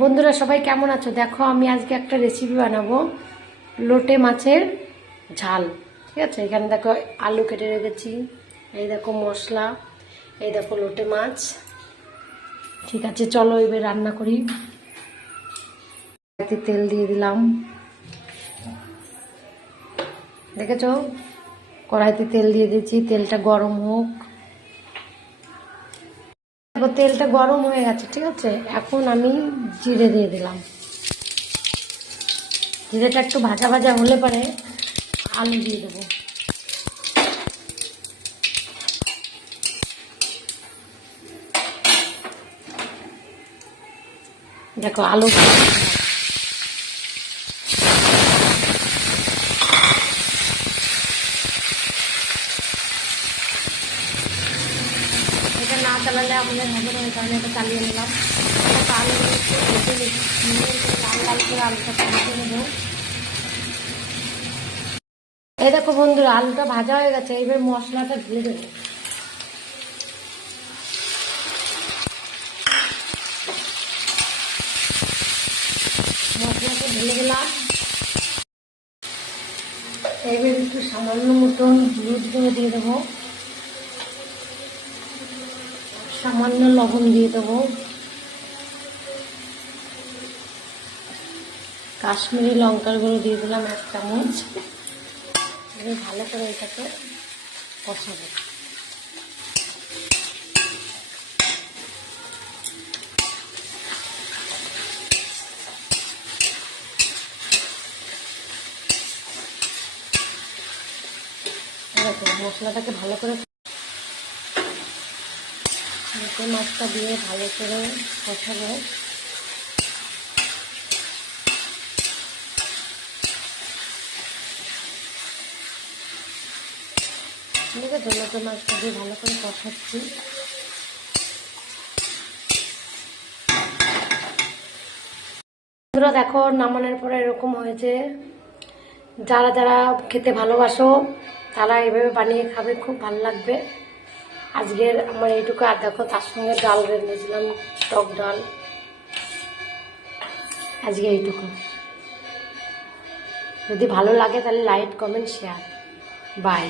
বন্ধুরা সবাই কেমন আছো? দেখো আমি আজকে একটা রেসিপি বানাবো লোটে মাছের ঝাল। ঠিক আছে, এখানে দেখো আলু কেটে রেখেছি, এই দেখো মশলা, এই দেখো লোটে মাছ। ঠিক আছে, চলো এবার রান্না করি। তেল দিয়ে দিলাম, দেখেছো কড়াইতে তেল দিয়ে দিয়েছি, তেলটা গরম হোক। তেলটা গরম হয়ে গেছে, ঠিক আছে, এখন আমি জিরে দিয়ে দিলাম। জিরেটা একটু ভাজা ভাজা হলে পরে আলু দিয়ে দেবো। দেখো আলু এটা না চালালে আমাদের হবে না, ওই কারণে এটা চালিয়ে নিলাম। আলুগুলো একটু ভেজে নিয়ে লাল লাল করে আলুটা ভেজে নেবো। এই দেখো বন্ধুরা আলুটা ভাজা হয়ে গেছে, এবার মশলাটা ঢেলে দেবো। মশলাটা ঢেলে দিলাম, এবার একটু সামান্য মতন হলুদ গুঁড়ো দিয়ে দেবো, সামান্য লবণ দিয়ে দেবো, কাশ্মীরি লঙ্কার গুঁড়ো দিয়ে দিলাম 1 চামচ। এবার ভালো করে এটাকে কষাবো। মশলাটাকে ভালো করে মাছটা দিয়ে ভালো করে কষাবো। ঠিক আছে, লোটে মাছটা দিয়ে ভালো করে কষাচ্ছি। দেখো নামানোর পরে এরকম হয়েছে। যারা যারা খেতে ভালোবাসো তারা এইভাবে বানিয়ে খাবে, খুব ভালো লাগবে। আজকের আমার এইটুকু, আর দেখো তার সঙ্গে ডাল রেঁধেছিলাম, টক ডাল। আজকে এইটুকু। যদি ভালো লাগে তাহলে লাইক, কমেন্ট, শেয়ার। বাই।